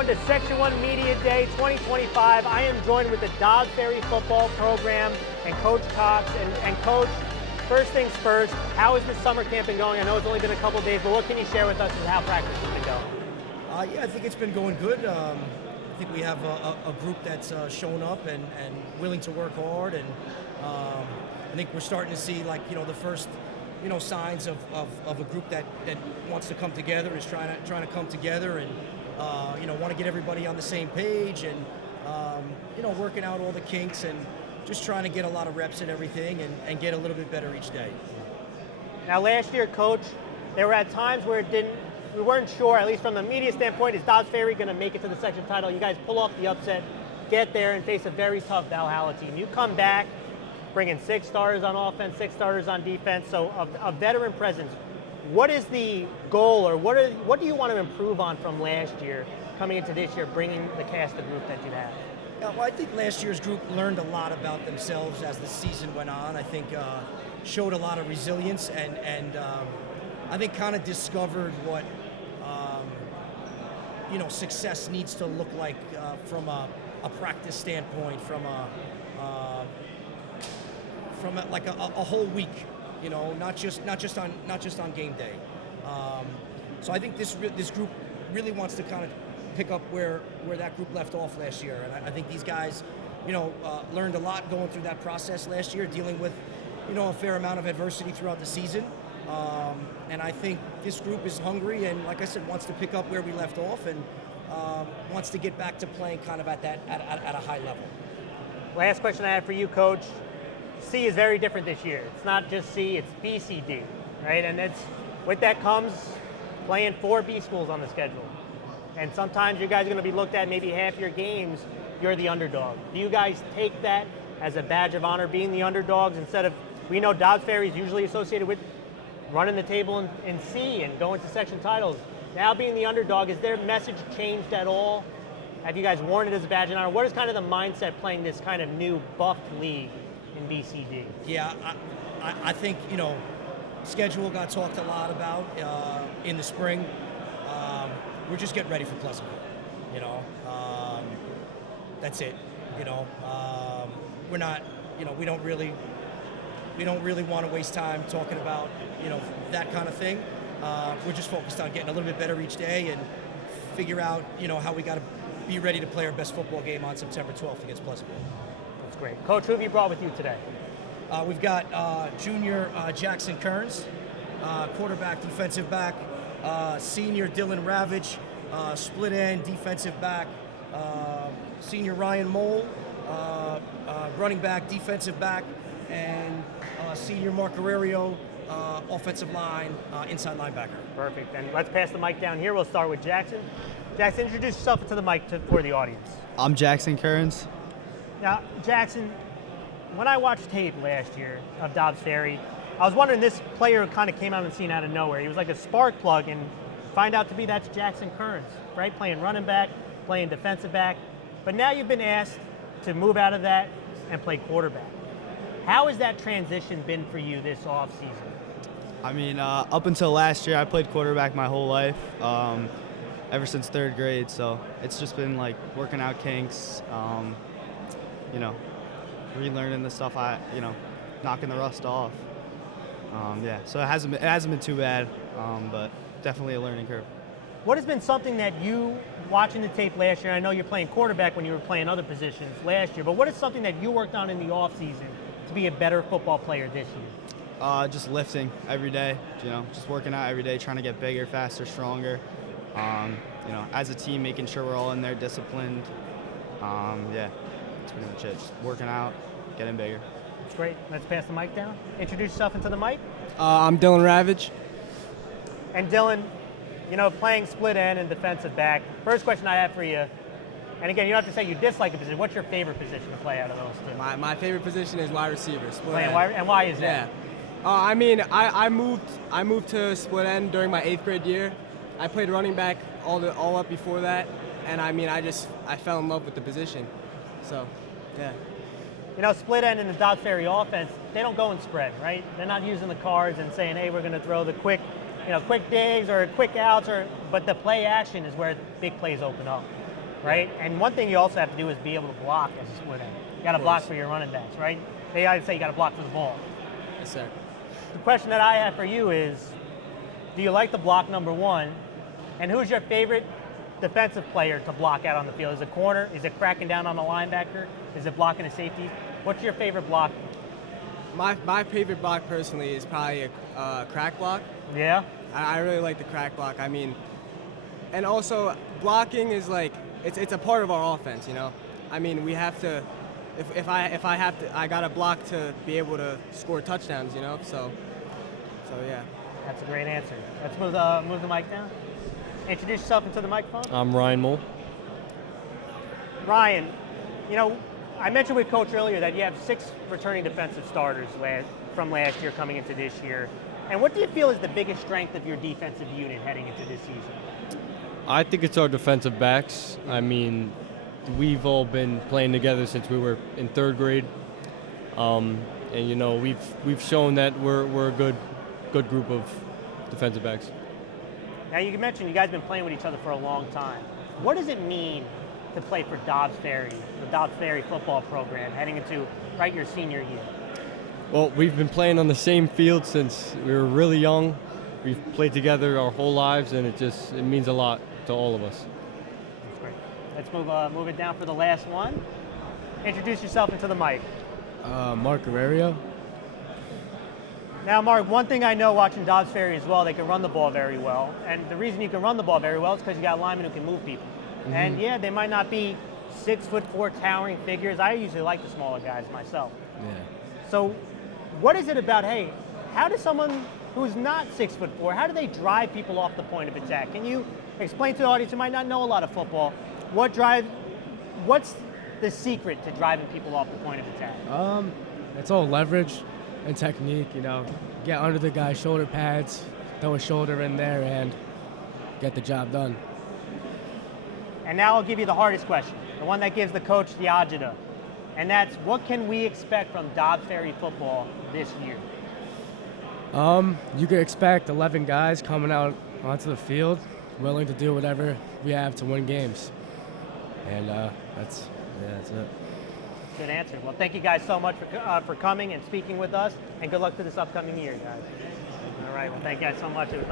everyone to Section 1 Media Day 2025. I am joined with the Dobbs Ferry football program and Coach Cox. And Coach, first things first, how has this summer camp been going? I know it's only been a couple days, but what can you share with us as how practice has been going? Yeah, I think it's been going good. I think we have a group that's shown up and willing to work hard, and I think we're starting to see the first signs of a group that wants to come together, is trying to come together and want to get everybody on the same page, and working out all the kinks and just trying to get a lot of reps and everything and get a little bit better each day. Now last year, Coach, there were at times where we weren't sure, at least from the media standpoint, is Dobbs Ferry going to make it to the section title? You guys pull off the upset, get there, and face a very tough Valhalla team. You come back, bringing 6 starters on offense, 6 starters on defense, so a veteran presence. What is the goal, or what do you want to improve on from last year coming into this year, bringing the cast of group that you have? Yeah, well, I think last year's group learned a lot about themselves as the season went on. I think showed a lot of resilience and I think kind of discovered what success needs to look like from a practice standpoint, from a whole week, not just on game day. So I think this group really wants to kind of pick up where that group left off last year, and I think these guys, learned a lot going through that process last year, dealing with, a fair amount of adversity throughout the season. And I think this group is hungry and, like I said, wants to pick up where we left off and wants to get back to playing kind of at a high level. Last question I have for you, Coach. C is very different this year. It's not just C, it's BCD, right? And with that comes playing 4 B schools on the schedule. And sometimes you guys are going to be looked at, maybe half your games, you're the underdog. Do you guys take that as a badge of honor, being the underdogs, instead of, we know Dobbs Ferry is usually associated with running the table in C and going to section titles. Now being the underdog, is their message changed at all? Have you guys worn it as a badge of honor? What is kind of the mindset playing this kind of new buffed league in BCD? Yeah, I think, schedule got talked a lot about in the spring. We're just getting ready for Pleasantville, that's it. We're not, we don't really want to waste time talking about, that kind of thing. We're just focused on getting a little bit better each day and figure out, how we got to be ready to play our best football game on September 12th against Pleasantville. That's great. Coach, who have you brought with you today? We've got junior Jackson Kearns, quarterback, defensive back, senior Dylan Ravage, split end, defensive back, senior Ryan Mole, running back, defensive back, and senior Mark Guerrero, offensive line, inside linebacker. Perfect. And let's pass the mic down here. We'll start with Jackson. Jackson, introduce yourself to the mic for the audience. I'm Jackson Kearns. Now, Jackson, when I watched tape last year of Dobbs Ferry, I was wondering, this player kind of came out on the scene out of nowhere. He was like a spark plug, and find out to be that's Jackson Kearns, right? Playing running back, playing defensive back. But now you've been asked to move out of that and play quarterback. How has that transition been for you this offseason? I mean, up until last year, I played quarterback my whole life, ever since 3rd grade. So it's just been like working out kinks, relearning the stuff knocking the rust off. So it hasn't been too bad, but definitely a learning curve. What has been something that you, watching the tape last year, I know you're playing quarterback when you were playing other positions last year, but what is something that you worked on in the offseason to be a better football player this year? Just lifting every day, just working out every day, trying to get bigger, faster, stronger. As a team, making sure we're all in there disciplined. That's pretty much it. Just working out, getting bigger. That's great. Let's pass the mic down. Introduce yourself into the mic. I'm Dylan Ravage. And Dylan, playing split end and defensive back, first question I have for you, and again, you don't have to say you dislike a position. What's your favorite position to play out of those two? My favorite position is wide receiver. Split end. And why is that? I moved to split end during my 8th grade year. I played running back all up before that, and I fell in love with the position. So, yeah. Split end in the Dobbs Ferry offense, they don't go and spread, right? They're not using the cards and saying, hey, we're going to throw the quick digs or quick outs, but the play action is where the big plays open up. right? And one thing you also have to do is be able to block as a split end. You got to block for your running backs, right? They always say you got to block for the ball. Yes, sir. The question that I have for you is, do you like the block number one? And who's your favorite defensive player to block out on the field? Is it corner? Is it cracking down on a linebacker? Is it blocking a safety? What's your favorite block? My favorite block personally is probably a crack block. Yeah? I really like the crack block. I mean, and also blocking is like it's a part of our offense, you know. I mean, we have to. If I have to, I gotta block to be able to score touchdowns, you know. So yeah. That's a great answer. Let's move the mic down. Introduce yourself into the microphone. I'm Ryan Mole. Ryan, you know, I mentioned with Coach earlier that you have 6 returning defensive starters from last year coming into this year. And what do you feel is the biggest strength of your defensive unit heading into this season? I think it's our defensive backs. I mean, we've all been playing together since we were in 3rd grade, and you know we've shown that we're a good group of defensive backs. Now you mentioned you guys have been playing with each other for a long time. What does it mean to play for Dobbs Ferry, the Dobbs Ferry football program, heading into your senior year? Well, we've been playing on the same field since we were really young. We've played together our whole lives, and it means a lot to all of us. That's great. Let's move it down for the last one. Introduce yourself into the mic. Mark Guerrero. Now, Mark, one thing I know watching Dobbs Ferry as well, they can run the ball very well. And the reason you can run the ball very well is because you got linemen who can move people. Mm-hmm. And yeah, they might not be 6'4" towering figures. I usually like the smaller guys myself. Yeah. So what is it about, hey, how does someone who's not 6'4", how do they drive people off the point of attack? Can you explain to the audience who might not know a lot of football, what's the secret to driving people off the point of attack? It's all leverage and technique, you know. Get under the guy's shoulder pads, throw a shoulder in there, and get the job done. And now I'll give you the hardest question, the one that gives the coach the agita. And that's, what can we expect from Dobbs Ferry football this year? You could expect 11 guys coming out onto the field, willing to do whatever we have to win games. And that's it. Good answer. Well, thank you guys so much for coming and speaking with us, and good luck to this upcoming year, guys. All right, well, thank you guys so much. It was